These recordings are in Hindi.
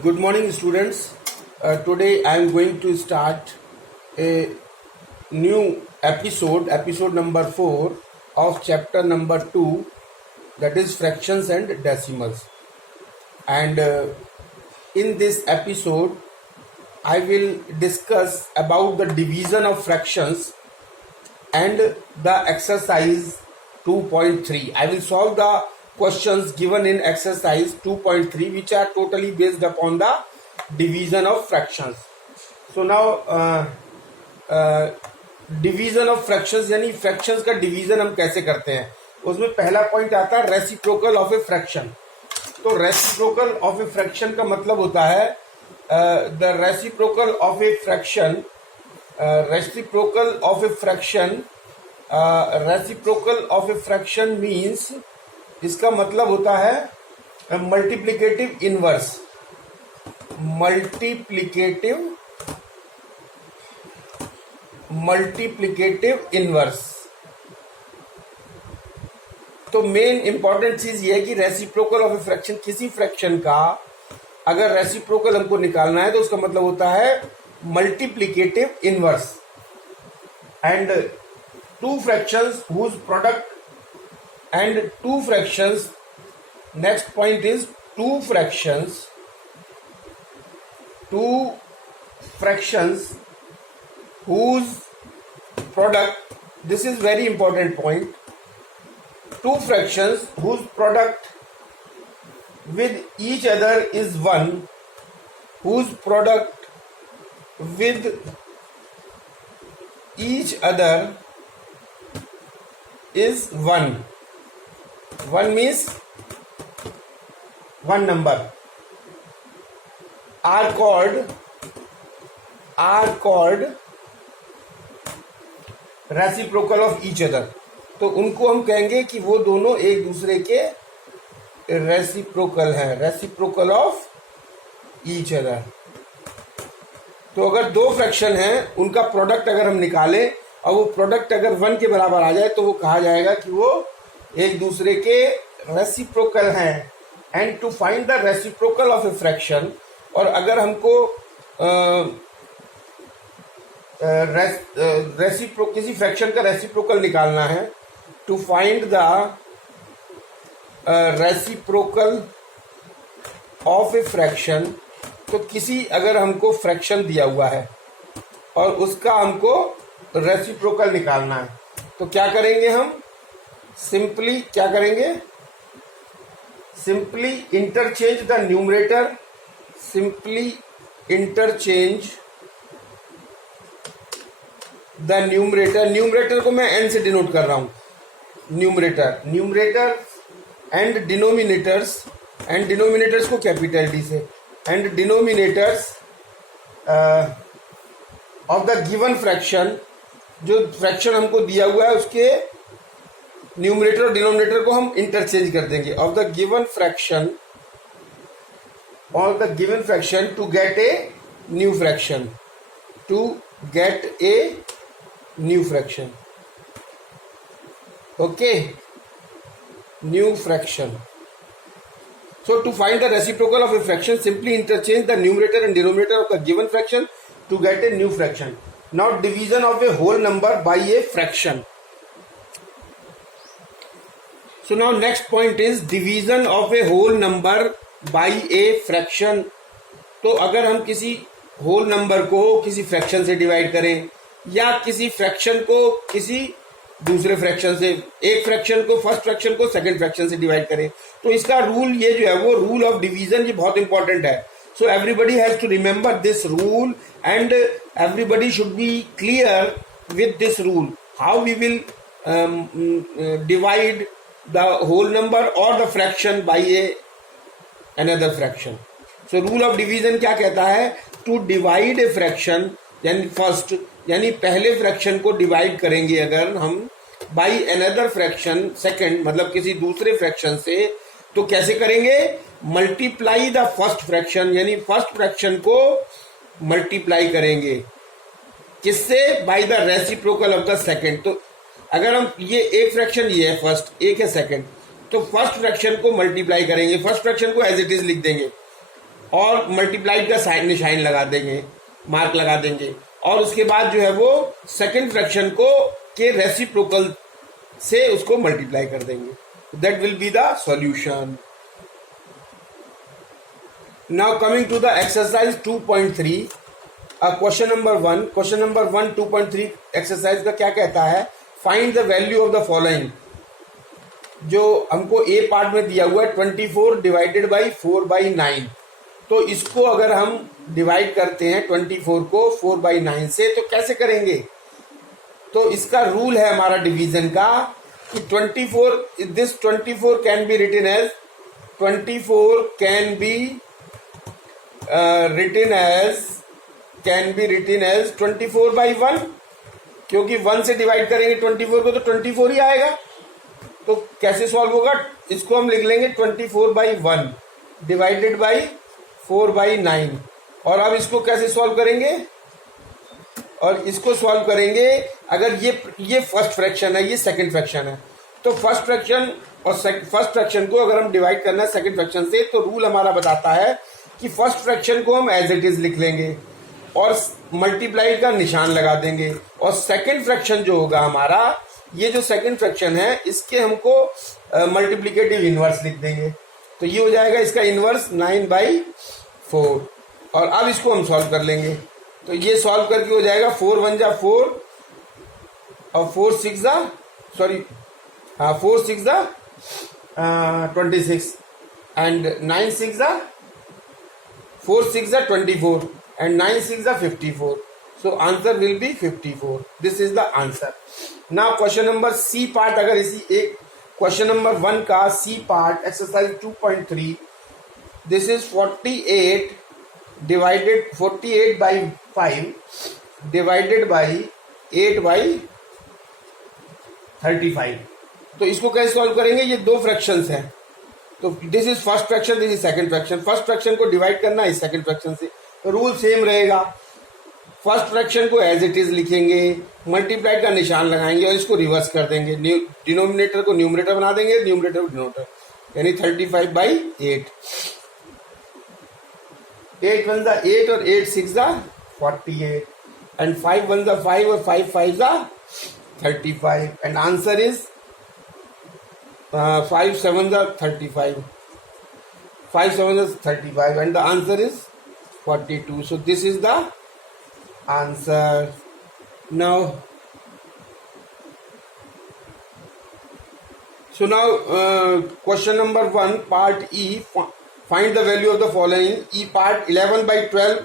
Good morning, students. Today I am going to start a new episode number 4 of chapter number 2, that is fractions and decimals. And in this episode, I will discuss about the division of fractions and the exercise 2.3. I will solve the questions given in exercise 2.3 which are totally based upon the division of fractions. So now division of fractions यानी फ्रैक्शंस का डिवीजन हम कैसे करते हैं, उसमें पहला पॉइंट आता है रेसिप्रोकल ऑफ ए फ्रैक्शन. तो रेसिप्रोकल ऑफ ए फ्रैक्शन का मतलब होता है the reciprocal of a fraction reciprocal of a fraction means, इसका मतलब होता है मल्टीप्लिकेटिव इनवर्स. Multiplicative inverse. तो मेन इंपॉर्टेंट चीज ये है कि रेसिप्रोकल ऑफ ए फ्रैक्शन, किसी फ्रैक्शन का अगर रेसिप्रोकल हमको निकालना है तो उसका मतलब होता है multiplicative inverse. And two fractions whose product and two fractions, next point is two fractions whose product, this is very important point, two fractions whose product with each other is 1, whose product with each other is 1. 1 means one number, are called reciprocal of each other. तो उनको हम कहेंगे कि वो दोनों एक दूसरे के रेसिप्रोकल हैं, रेसिप्रोकल ऑफ ईच अदर. तो अगर दो फ्रैक्शन हैं, उनका प्रोडक्ट अगर हम निकालें और वो प्रोडक्ट अगर 1 के बराबर आ जाए तो वो कहा जाएगा कि वो एक दूसरे के रेसिप्रोकल हैं. And to find the reciprocal of a fraction, और अगर हमको किसी फ्रैक्शन का रेसिप्रोकल निकालना है, to find the reciprocal of a fraction, तो किसी अगर हमको फ्रैक्शन दिया हुआ है और उसका हमको रेसिप्रोकल निकालना है, तो क्या करेंगे हम? सिंपली क्या करेंगे? Simply interchange the numerator, simply interchange the numerator को मैं n से डिनोट कर रहा हूं. न्यूमरेटर एंड डिनोमिनेटर्स को कैपिटल डी से, and denominators of the given fraction, जो फ्रैक्शन हमको दिया हुआ है उसके न्यूमरेटर और डिनोमिनेटर को हम इंटरचेंज कर देंगे. Of the given fraction to get a new fraction, okay, new fraction. So to find the reciprocal of a fraction, simply interchange the numerator and denominator of the given fraction to get a new fraction. Now division of a whole number by a fraction. So now next point is division of a whole number by a fraction. तो अगर हम किसी whole number को किसी fraction से divide करें, या किसी fraction को किसी दूसरे फ्रैक्शन से, एक फ्रैक्शन को फर्स्ट फ्रैक्शन को सेकंड फ्रैक्शन से डिवाइड करें, तो इसका रूल ये जो है वो रूल ऑफ डिवीजन, ये बहुत इंपॉर्टेंट है. So everybody has to remember this rule and everybody should be clear with this rule, how we will divide the whole number or the fraction by a another fraction. So rule of division क्या कहता है? टू डिवाइड ए फ्रैक्शन, यानी फर्स्ट, यानी पहले फ्रैक्शन को डिवाइड करेंगे अगर हम बाई अनदर फ्रैक्शन सेकंड, मतलब किसी दूसरे फ्रैक्शन से, तो कैसे करेंगे? मल्टीप्लाई द फर्स्ट फ्रैक्शन, यानी फर्स्ट फ्रैक्शन को मल्टीप्लाई करेंगे किससे? By the reciprocal of the second. तो अगर हम ये एक फ्रैक्शन, ये है फर्स्ट, एक है सेकंड, तो फर्स्ट फ्रैक्शन को मल्टीप्लाई करेंगे, फर्स्ट फ्रैक्शन को एज इट इज लिख देंगे, और मल्टीप्लाइड का निशान लगा देंगे, मार्क लगा देंगे, और उसके बाद जो है वो सेकंड फ्रैक्शन को के रेसिप्रोकल से उसको मल्टीप्लाई कर देंगे. That will be the solution. Now coming to the exercise 2.3, question number 1. Question number 1 2.3 exercise का क्या कहता है? Find the value of the following. जो हमको ए पार्ट में दिया हुआ है 24 डिवाइडेड बाई 4/9. तो इसको अगर हम डिवाइड करते हैं 24 को 4/9 से तो कैसे करेंगे? तो इसका रूल है हमारा डिवीजन का कि 24 can be written as 24 can be written as 24/1, क्योंकि 1 से डिवाइड करेंगे 24 को तो 24 ही आएगा. तो कैसे सॉल्व होगा? इसको हम लिख लेंगे 24/1 डिवाइडेड बाई 4/9. और अब इसको कैसे सॉल्व करेंगे? और इसको सॉल्व करेंगे अगर ये फर्स्ट फ्रैक्शन है, ये सेकंड फ्रैक्शन है, तो फर्स्ट फ्रैक्शन और फर्स्ट फ्रैक्शन को अगर हम डिवाइड करना है सेकंड फ्रैक्शन से, तो रूल हमारा बताता है कि फर्स्ट फ्रैक्शन को हम एज इट इज लिख लेंगे और मल्टीप्लाई का निशान लगा देंगे, और सेकंड फ्रैक्शन जो होगा हमारा, ये जो सेकंड फ्रैक्शन है, इसके हमको मल्टीप्लिकेटिव इनवर्स लिख देंगे. तो ये हो जाएगा इसका इनवर्स 9/4. और अब इसको हम सॉल्व कर लेंगे. तो ये सॉल्व करके हो जाएगा 4 1 जा 4 और 4 6 जा 26 एंड 9 6 जा 4 6 जा 24 and 9 6 are 54. So answer will be 54. This is the answer. Now question number C part, अगर इसी एक question number 1 का C part exercise 2.3, this is 48 by 5 divided by 8/35. तो इसको कैसे सॉल्व करेंगे? ये दो फ्रैक्शंस हैं. तो this is first fraction, this is second fraction. First fraction को डिवाइड करना है सेकंड फ्रैक्शन से, तो रूल सेम रहेगा. फर्स्ट फ्रैक्शन को एज इट इज लिखेंगे, मल्टीप्लाइड का निशान लगाएंगे और इसको रिवर्स कर देंगे. डिनोमिनेटर को न्यूमरेटर बना देंगे, न्यूमरेटर को डिनोमिनेटर, यानी 35/8. 8 1 जा 8 और 8 6 जा 48 एंड 5 1 जा 5 और 5 5 जा 35 एंड आंसर इज 5 7 जा 35. 5 7 is 35 and the answer is 42. So this is the answer. Now question number 1 part E, find the value of the following. E part 11/12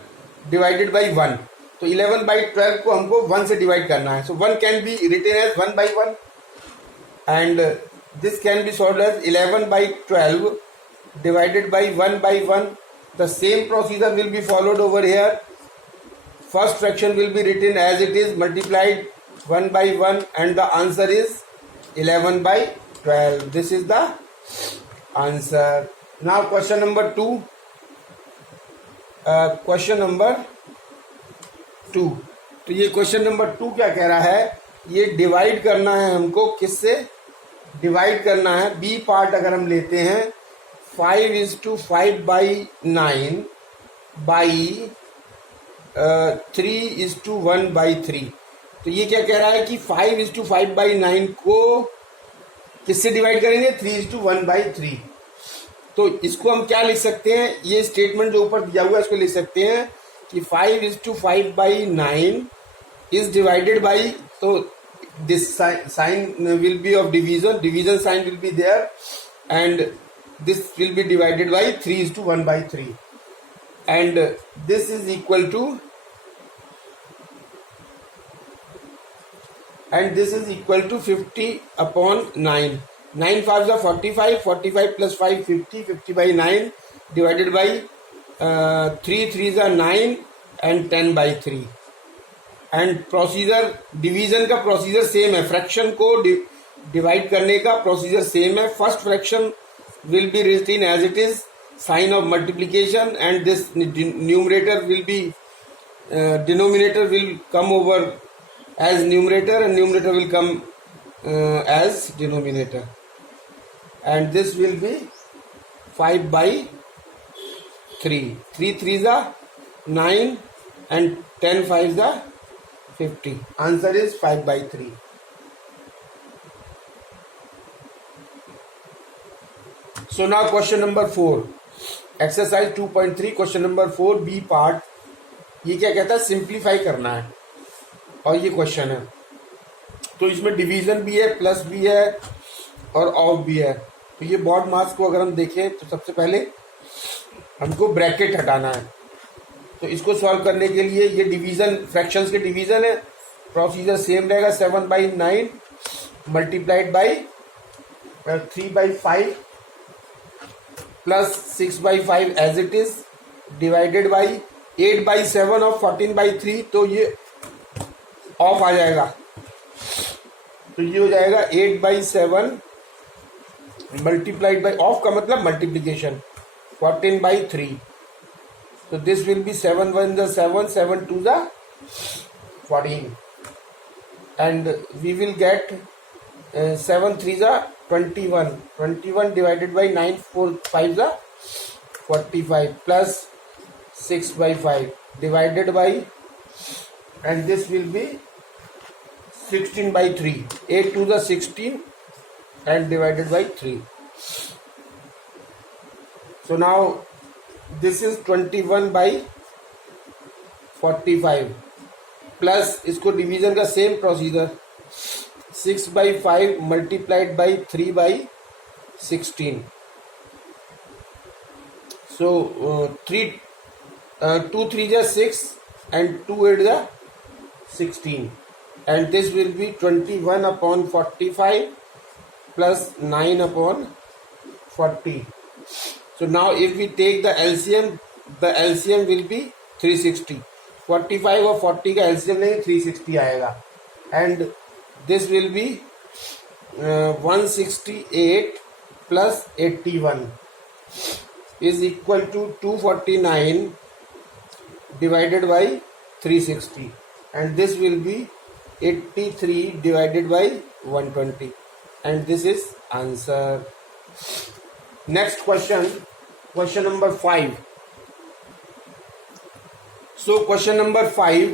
divided by 1. तो 11/12 को हमको 1 से डिवाइड करना है. So 1 can be written as 1/1 and this can be solved as 11/12 divided by 1/1. The same procedure will be followed over here. First fraction will be written as it is, multiplied 1/1 and the answer is 11/12. This is the answer. Now question number 2. Question number 2. तो ये क्वेश्चन नंबर 2 क्या कह रहा है? ये डिवाइड करना है हमको, किससे डिवाइड करना है? बी पार्ट अगर हम लेते हैं 5:5/9 बाई 3:1/3. तो ये क्या कह रहा है कि 5:5/9 को किससे डिवाइड करेंगे? 3:1/3. तो इसको हम क्या लिख सकते हैं? ये स्टेटमेंट जो ऊपर दिया हुआ है इसको लिख सकते हैं कि 5:5/9 इज डिवाइडेड बाई, तो this sign will be of division sign will be there and this will be divided by 3:1/3 and this is equal to 50/9. 9 5s are 45, 45 plus 5 50, 50/9 divided by 3 3s are 9 and 10/3. And procedure division का प्रोसीजर सेम है, फ्रैक्शन को डिवाइड करने का प्रोसीजर सेम है. First fraction will be written as it is, sign of multiplication, and this numerator will be denominator will come over as numerator and numerator will come as denominator, and this will be 5/9. 3. 3 3 is 9 and 10 5 is 50. Answer is 5/3. So now question number 4. Exercise 2.3 question number 4 B part. ये क्या कहता है, सिंप्लीफाई करना है और ये क्वेश्चन है। तो इसमें डिवीजन भी है, प्लस भी है और ऑफ भी है। तो ये बॉड मास को अगर हम देखें तो सबसे पहले हमको ब्रैकेट हटाना है। तो इसको सॉल्व करने के लिए ये डिवीजन, फ्रैक्शंस के डिवीजन है, प्रोसीजर सेम रहेगा। 7/9 multiplied by 3/5 plus 6/5 as it is divided by 8/7 और 14/3। तो ये ऑफ आ जाएगा, तो ये हो जाएगा 8/7 मल्टीप्लाइड बाई, ऑफ का मतलब multiplication, 14/3. So this will be 7 1 the 7, 7 2 the 14, and we will get 7 3 the 21, 21 divided by 9 4 5 the 45 plus 6/5 divided by, and this will be 16/3, 8 2 the 16 and divided by 3. So now this is 21/45 plus इसको डिवीजन का same procedure, 6/5 multiplied by 3/16. So 2 3 is 6 and 2 8 is 16, and this will be 21/45 plus 9/40. So now if we take the LCM will be 360. 45 और 40 का LCM लेंगे 360 आएगा, and this will be 168 plus 81 is equal to 249 divided by 360, and this will be 83 divided by 120, and this is answer. Next question number 5. So question number 5,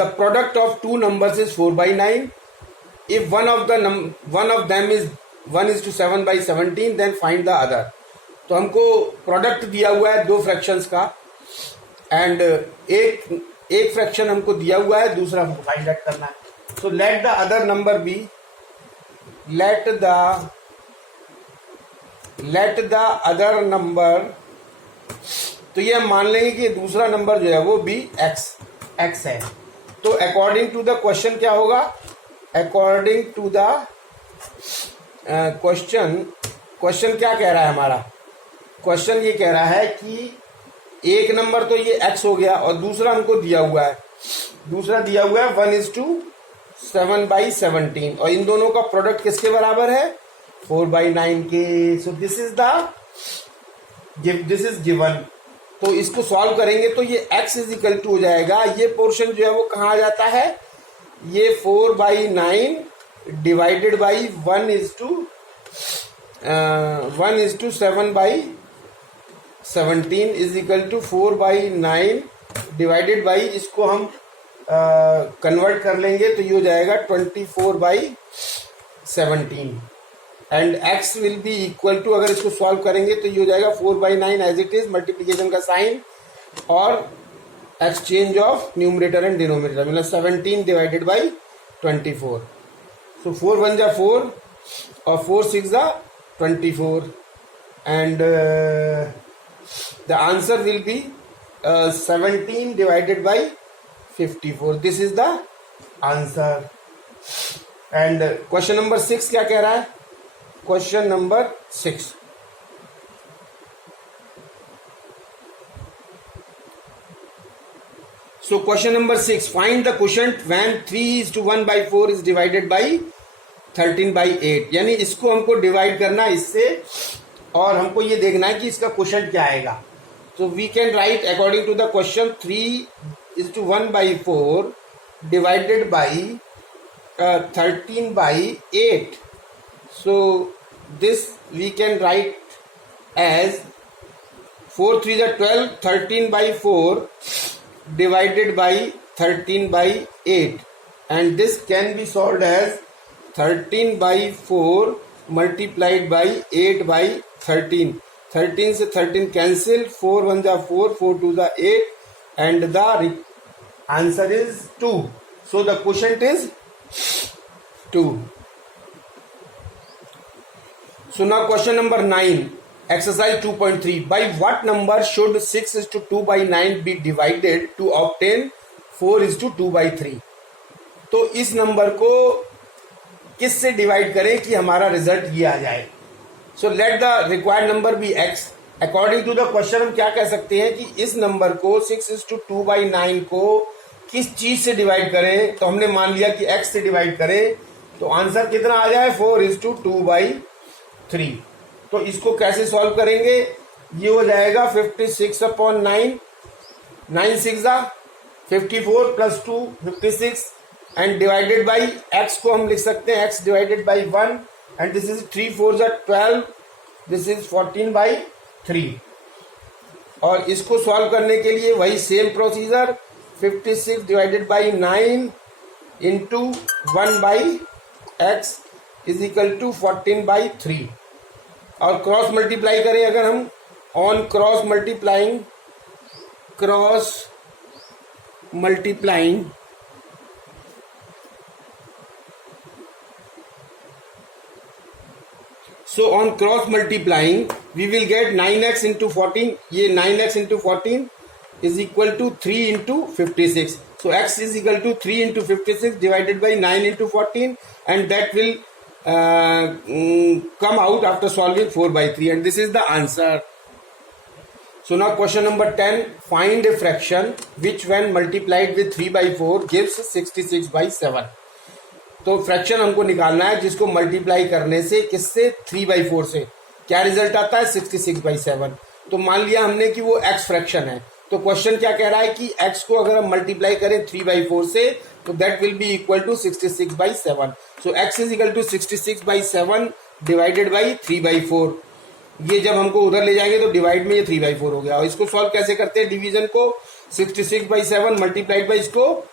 the product of two numbers is 4/9. If one of them is 1:7/17, then find the other. तो हमको प्रोडक्ट दिया हुआ है दो फ्रैक्शंस का, एंड एक फ्रैक्शन हमको दिया हुआ है, दूसरा हमको फाइंड आउट करना है. So let the other number be, let the other number, तो ये हम मान लेंगे कि दूसरा नंबर जो है वो भी x है. तो अकॉर्डिंग टू द क्वेश्चन क्या होगा, अकॉर्डिंग टू द क्वेश्चन क्या कह रहा है हमारा, क्वेश्चन ये कह रहा है कि एक नंबर तो ये x हो गया और दूसरा हमको दिया हुआ है 1:7/17, और इन दोनों का प्रोडक्ट किसके बराबर है, 4/9 के. So this is given. तो इसको सॉल्व करेंगे तो ये x इज इक्वल टू हो जाएगा, ये पोर्शन जो है वो कहाँ आ जाता है, ये 4/9 divided by 1:7/17 is equal to 4/9 divided by, इसको हम कन्वर्ट कर लेंगे तो ये हो जाएगा 24/17, and x will be equal to, अगर इसको सॉल्व करेंगे तो ये हो जाएगा 4/9 एज इट इज, मल्टीप्लीकेशन का साइन और exchange of numerator and denominator, मतलब 17 डिवाइडेड बाई 24. सो 4 1 जा 4 और 4 6 जा 24, and the answer will be 17 divided by 54. This is the answer. And question number 6 क्या कह रहा है, question number 6, so question number 6, find the quotient when 3:1/4 is divided by 13/8. यानी इसको हमको डिवाइड करना है इससे, और हमको ये देखना है कि इसका क्वोशंट क्या आएगा. तो we can write according to the question 3:1/4 divided by 13/8. So this we can write as 4 3 जा 12, 13/4 divided by 13/8, and this can be solved as 13/4 multiplied by 8/13. 13 से 13 cancel, 4 1 जा 4, 4 2 जा 8, and the answer is 2. So the quotient is 2. So now question number 9, exercise 2.3. By what number should 6:2/9 be divided to obtain 4:2/3? तो इस नंबर को किस से डिवाइड करें कि हमारा रिजल्ट ये आ जाए? So let the required number be x. According to the question हम क्या कह सकते हैं कि इस नंबर को 6:2/9 को किस चीज से डिवाइड करें? तो हमने मान लिया कि x से डिवाइड करें तो आंसर कितना आ जाए? 4:2/3. तो इसको कैसे सॉल्व करेंगे? ये हो जाएगा 56/9, 9 6 54 plus 2 56, and divided by x को हम लिख सकते हैं x divided by 1, and this is 3 4 12, this is 14/3. और इसको सॉल्व करने के लिए वही same procedure, 56 divided by 9 into 1/x is equal to 14/3. और क्रॉस मल्टीप्लाई करें अगर हम, on cross multiplying so on cross multiplying we will get 9x into 14. ये 9x into 14 is equal to 3 into 56. So x is equal to 3 into 56 divided by 9 into 14, and that will come out after solving 4/3, and this is the answer. So now question number 10, find a fraction which when multiplied with 3/4 gives 66/7. तो फ्रैक्शन हमको निकालना है जिसको मल्टीप्लाई करने से किससे? 3/4 से. क्या रिजल्ट आता है? 66/7. तो मान लिया हमने कि वो x फ्रैक्शन है. तो क्वेश्चन क्या कह रहा है कि x को अगर हम मल्टीप्लाई करें 3/4 से तो that will be equal to 66/7. So x is equal to 66/7 divided by 3/4. ये जब हमको उधर ले जाएंगे तो डिवाइड में ये 3/4 हो गया. और इसको सॉल्व कैसे करते हैं? डिवीजन को 66/7 मल्टीप्लाइड बाई इसको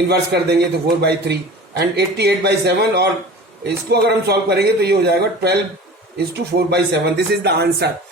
इन्वर्स कर देंगे तो 4/3, एंड 88/7, और इसको अगर हम सॉल्व करेंगे तो ये हो जाएगा 12:4/7. This is the answer.